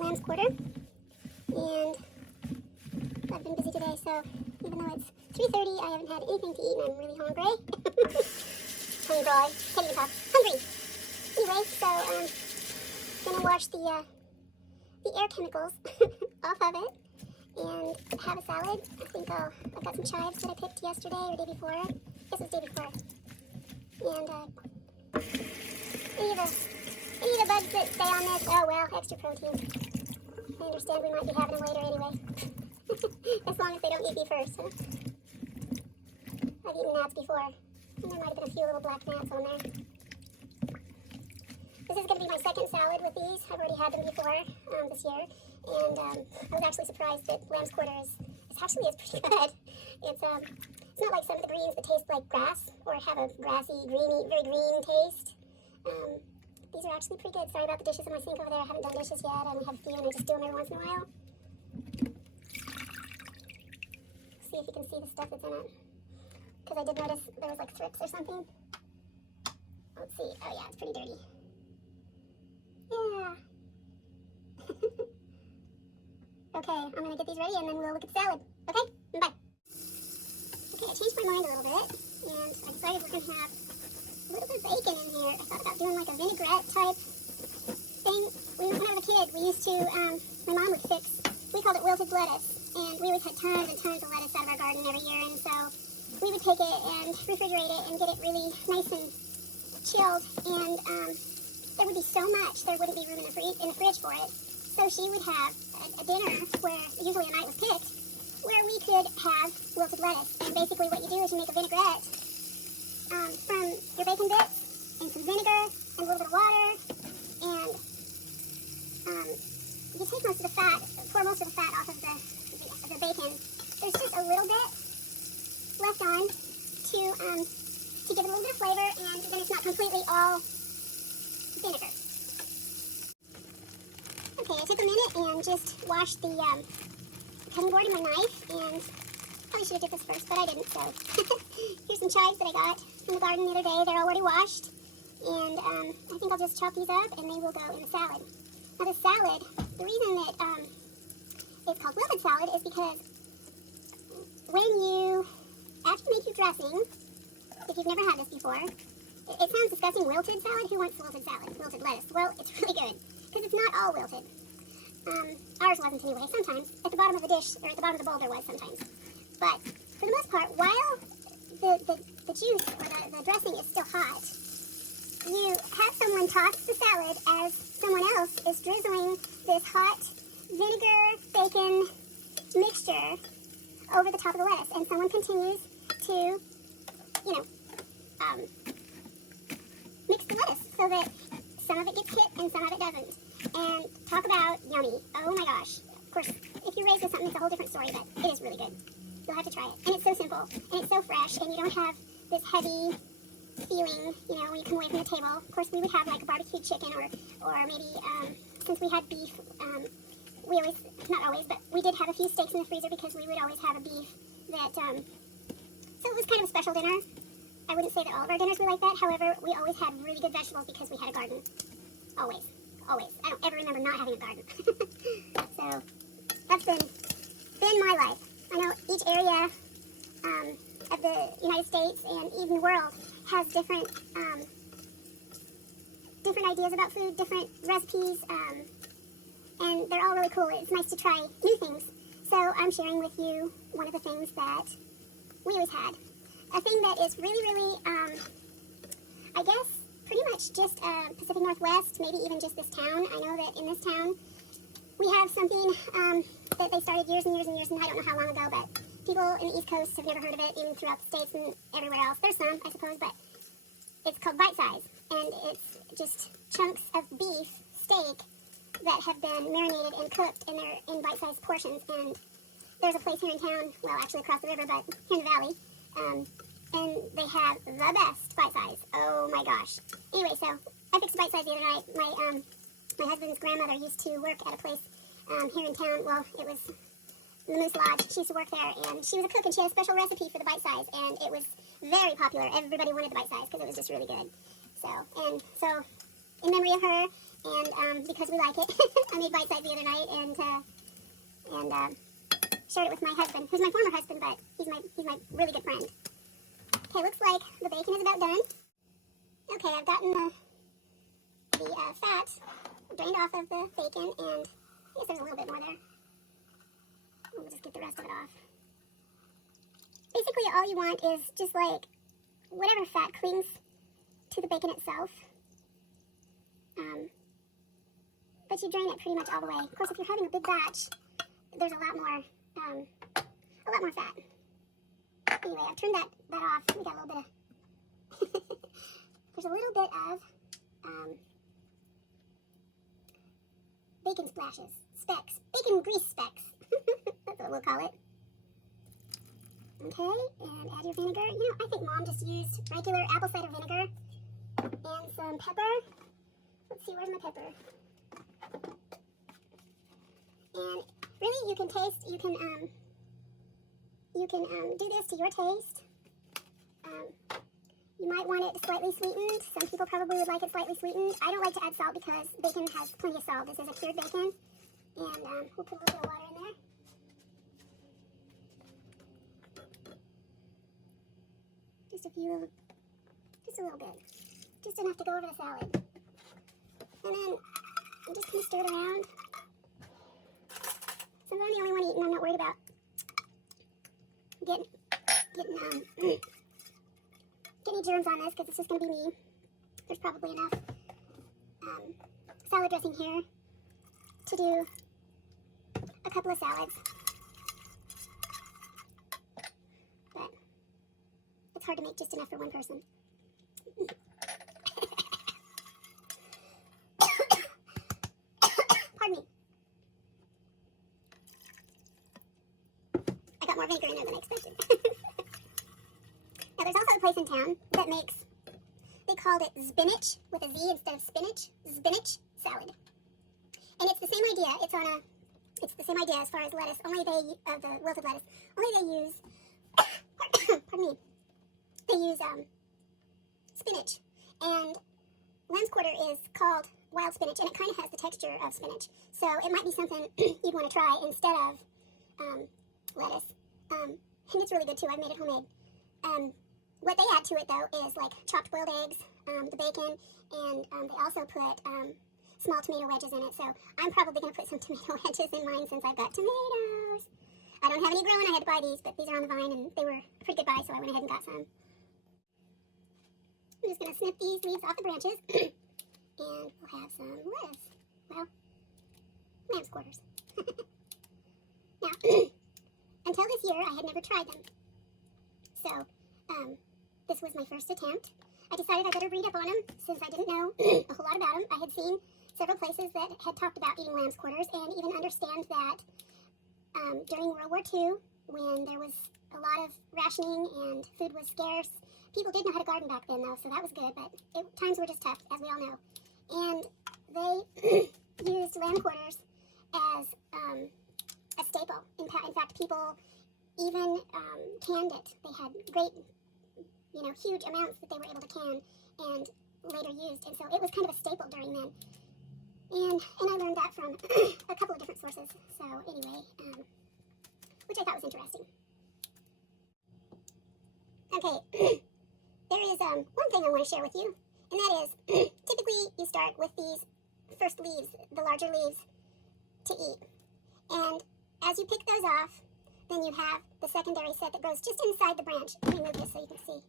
lamb's quarter, and I've been busy today, so even though it's 3:30, I haven't had anything to eat, and I'm really hungry. Hungry boy, can't even talk. Hungry. Anyway, so gonna wash the air chemicals off of it and have a salad. I think I've got some chives that I picked yesterday or day before. I guess it was day before. And any of the bugs that stay on this, oh well, extra protein. I understand we might be having them later anyway. As long as they don't eat me first, huh? I've eaten gnats before, and there might have been a few little black gnats on there. This is going to be my second salad with these. I've already had them before this year, and I was actually surprised that lamb's quarter is pretty good. It's not like some of the greens that taste like grass or have a grassy, greeny, very green taste. These are actually pretty good. Sorry about the dishes in my sink over there. I haven't done dishes yet. I only have a few, and I just do them every once in a while. See if you can see the stuff that's in it. Because I did notice there was like thrips or something. Let's see. Oh yeah, it's pretty dirty. Yeah. Okay, I'm going to get these ready and then we'll look at the salad. Okay? Bye. Okay, I changed my mind a little bit, and I decided we're going to have a little bit of bacon in here. I thought about doing like a vinaigrette type thing. When I was a kid, we used to, my mom would fix, we called it wilted lettuce, and we always had tons and tons of lettuce out of our garden every year, and so we would take it and refrigerate it and get it really nice and chilled, and there would be so much, there wouldn't be room in the fridge for it. So she would have a dinner where usually a night was picked, where we could have wilted lettuce. And basically what you do is you make a vinaigrette from your bacon bits and some vinegar and a little bit of water, and you take most of the fat, pour most of the fat off of the bacon. There's just a little bit left on to give it a little bit of flavor, and then it's not completely all vinegar. Okay, I took a minute and just washed the cutting board and my knife, and probably should have did this first, but I didn't, so here's some chives that I got from the garden the other day. They're already washed, and I think I'll just chop these up and they will go in the salad. Now the salad, the reason that it's called wilted salad is because after you make your dressing, if you've never had this before, it sounds disgusting, wilted salad. Who wants wilted salad? Wilted lettuce. Well, it's really good, because it's not all wilted. Ours wasn't anyway. Sometimes, at the bottom of the dish, or at the bottom of the bowl, there was sometimes. But, for the most part, while the juice, or the dressing is still hot, you have someone toss the salad as someone else is drizzling this hot vinegar, bacon mixture over the top of the lettuce. And someone continues to, mix the lettuce so that some of it gets hit and some of it doesn't. And talk about yummy. Oh my gosh. Of course, if you're raised with something, it's a whole different story, but it is really good. You'll have to try it. And it's so simple, and it's so fresh, and you don't have this heavy feeling, when you come away from the table. Of course, we would have like a barbecued chicken, or maybe, since we had beef, we always, not always, but we did have a few steaks in the freezer because we would always have a beef that, so it was kind of a special dinner. I wouldn't say that all of our dinners were like that. However, we always had really good vegetables because we had a garden. Always. Always. I don't ever remember not having a garden. So, that's been my life. I know each area of the United States and even the world has different ideas about food, different recipes, and they're all really cool. It's nice to try new things. So, I'm sharing with you one of the things that we always had. A thing that is really, really, I guess, pretty much just Pacific Northwest, maybe even just this town. I know that in this town, we have something that they started years and years and years, and I don't know how long ago, but people in the East Coast have never heard of it, even throughout the States and everywhere else. There's some, I suppose, but it's called bite size, and it's just chunks of beef steak that have been marinated and cooked, and they're in bite-sized portions. And there's a place here in town, well, actually across the river, but here in the valley, and they have the best bite size. Oh my gosh. Anyway, so I fixed a bite size the other night. My husband's grandmother used to work at a place here in town. Well, it was the Moose Lodge. She used to work there, and she was a cook, and she had a special recipe for the bite size, and it was very popular. Everybody wanted the bite size because it was just really good. So in memory of her, and because we like it. I made bite size the other night and shared it with my husband, who's my former husband, but he's my really good friend. Okay, looks like the bacon is about done. Okay, I've gotten the fat drained off of the bacon, and I guess there's a little bit more there. We'll just get the rest of it off. Basically, all you want is just like whatever fat clings to the bacon itself. But you drain it pretty much all the way. Of course, if you're having a big batch, there's a lot more fat. Anyway, I've turned that off. We got a little bit of there's a little bit of bacon splashes, specks, bacon grease specks. That's what we'll call it. Okay, and add your vinegar. You know, I think Mom just used regular apple cider vinegar and some pepper. Let's see, where's my pepper? And really, you can do this to your taste. You might want it slightly sweetened. Some people probably would like it slightly sweetened. I don't like to add salt because bacon has plenty of salt. This is a cured bacon. And we'll put a little bit of water in there. Just a little bit. Just enough to go over the salad. And then I'm just going to stir it around. Since I'm the only one eating, I'm not worried about getting any germs on this because it's just going to be me. There's probably enough salad dressing here to do a couple of salads. But it's hard to make just enough for one person. Pardon me. I got more vinegar in there than I expected. Now, there's also a place in town that makes, they called it spinach with a Z instead of spinach, spinach salad. And it's the same idea. It's the same idea as far as lettuce. Only the wilted lettuce. Only they use, pardon me, they use spinach. And lamb's quarter is called wild spinach, and it kind of has the texture of spinach. So it might be something you'd want to try instead of lettuce. And it's really good too. I've made it homemade. What they add to it though is like chopped boiled eggs, the bacon, and they also put small tomato wedges in it. So I'm probably going to put some tomato wedges in mine since I've got tomatoes. I don't have any growing. I had to buy these, but these are on the vine and they were a pretty good buy, so I went ahead and got some. I'm just going to snip these leaves off the branches, and we'll have some lettuce. Well, lamb's quarters. Now, until this year, I had never tried them. So, this was my first attempt. I decided I better read up on them since I didn't know a whole lot about them. I had seen several places that had talked about eating lamb's quarters and even understand that during World War II, when there was a lot of rationing and food was scarce, people did know how to garden back then though, so that was good, but times were just tough, as we all know. And they used lamb quarters as a staple. In fact, people even canned it. They had great, huge amounts that they were able to can and later used. And so it was kind of a staple during then. And I learned that from a couple of different sources. So anyway, which I thought was interesting. Okay, there is one thing I want to share with you, and that is typically you start with these first leaves, the larger leaves, to eat. And as you pick those off, then you have the secondary set that grows just inside the branch. Let me move this so you can see.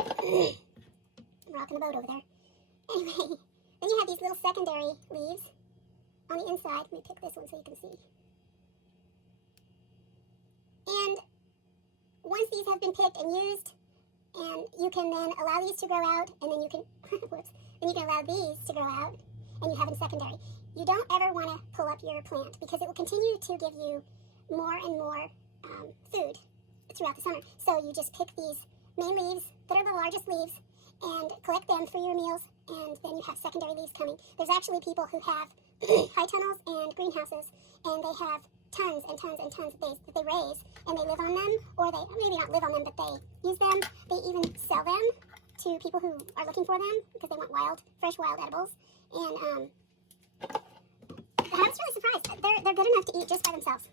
I'm rocking the boat over there. Anyway, then you have these little secondary leaves on the inside. Let me pick this one so you can see. And once these have been picked and used, and you can then allow these to grow out, and then you can, whoops, then you can allow these to grow out, and you have them secondary. You don't ever want to pull up your plant because it will continue to give you more and more food throughout the summer. So you just pick these main leaves that are the largest leaves and collect them for your meals, and then you have secondary leaves coming. There's actually people who have high tunnels and greenhouses, and they have tons and tons and tons that they raise, and they live on them, or they maybe not live on them, but they use them. They even sell them to people who are looking for them because they want fresh wild edibles. And I was really surprised. They're good enough to eat just by themselves,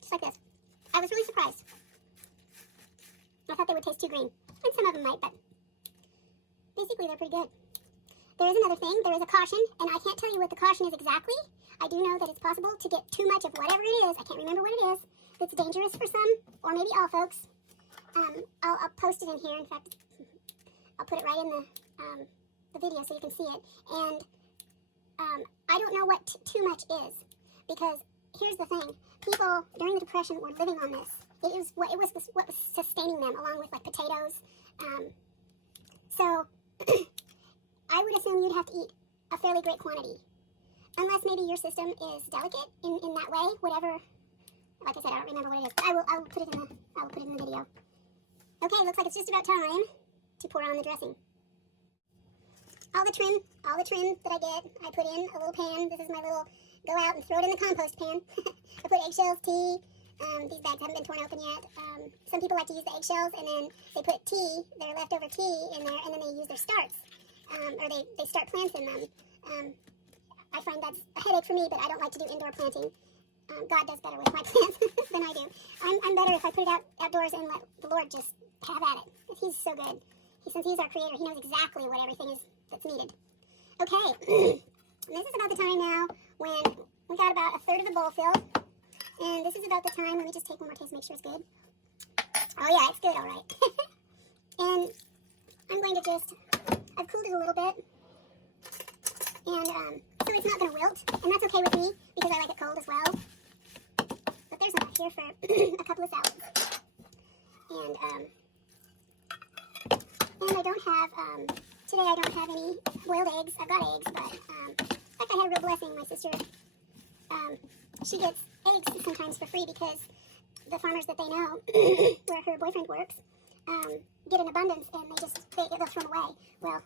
just like this. I was really surprised. I thought they would taste too green, and some of them might, but basically they're pretty good. There is another thing. There is a caution, and I can't tell you what the caution is exactly. I do know that it's possible to get too much of whatever it is. I can't remember what it is. That's dangerous for some, or maybe all folks. I'll post it in here. In fact, I'll put it right in the video so you can see it. And I don't know what too much is, because here's the thing: people during the Depression were living on this. It was what was sustaining them, along with like potatoes. So I would assume you'd have to eat a fairly great quantity, unless maybe your system is delicate in that way. Whatever. Like I said, I don't remember what it is. I will put it in the video. Okay, looks like it's just about time to pour on the dressing. All the trim that I get, I put in a little pan. This is my little go out and throw it in the compost pan. I put eggshells, tea. These bags haven't been torn open yet. Some people like to use the eggshells, and then they put tea, their leftover tea, in there, and then they use their starts, or they start plants in them. I find that's a headache for me, but I don't like to do indoor planting. God does better with my plants than I do. I'm better if I put it outdoors and let the Lord just have at it. He's so good. Since He's our Creator, He knows exactly what everything is that's needed. Okay, this is about the time now when we got about a third of the bowl filled. And this is about the time, let me just take one more taste, make sure it's good. Oh yeah, it's good, all right. And I'm going to just, I've cooled it a little bit. And so it's not going to wilt. And that's okay with me, because I like it cold as well. But there's enough here for a couple of salads. And I don't have, today I don't have any boiled eggs. I've got eggs, but like I had a real blessing. My sister, she gets eggs sometimes for free because the farmers that they know, where her boyfriend works, get an abundance, and they'll throw them away. Well,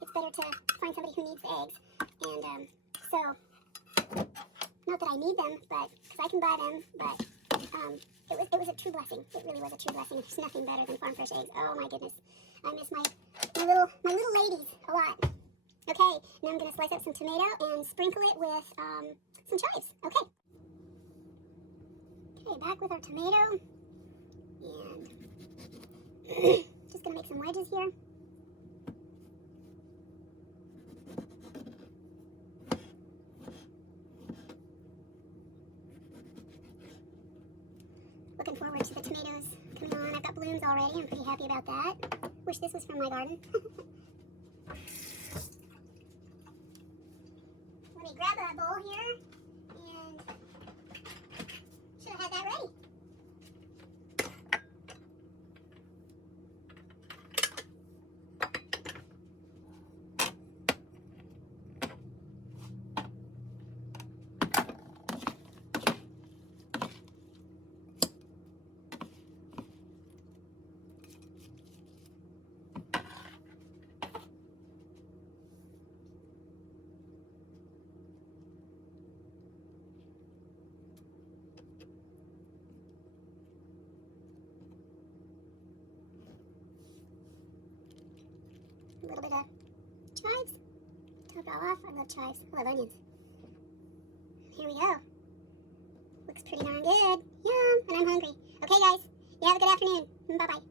it's better to find somebody who needs the eggs. And so, not that I need them, but because I can buy them, but it was a true blessing. It really was a true blessing. There's nothing better than farm fresh eggs. Oh my goodness, I miss my little ladies a lot. Okay, now I'm gonna slice up some tomato and sprinkle it with some chives. Okay. Okay, back with our tomato, and just gonna make some wedges here. Looking forward to the tomatoes coming on. I've got blooms already. I'm pretty happy about that. Wish this was from my garden. Let me grab a bowl here, and should have had that ready. A little bit of chives. Top it all off. I love chives. I love onions. Here we go. Looks pretty darn good. Yum. And I'm hungry. Okay, guys. You have a good afternoon. Bye-bye.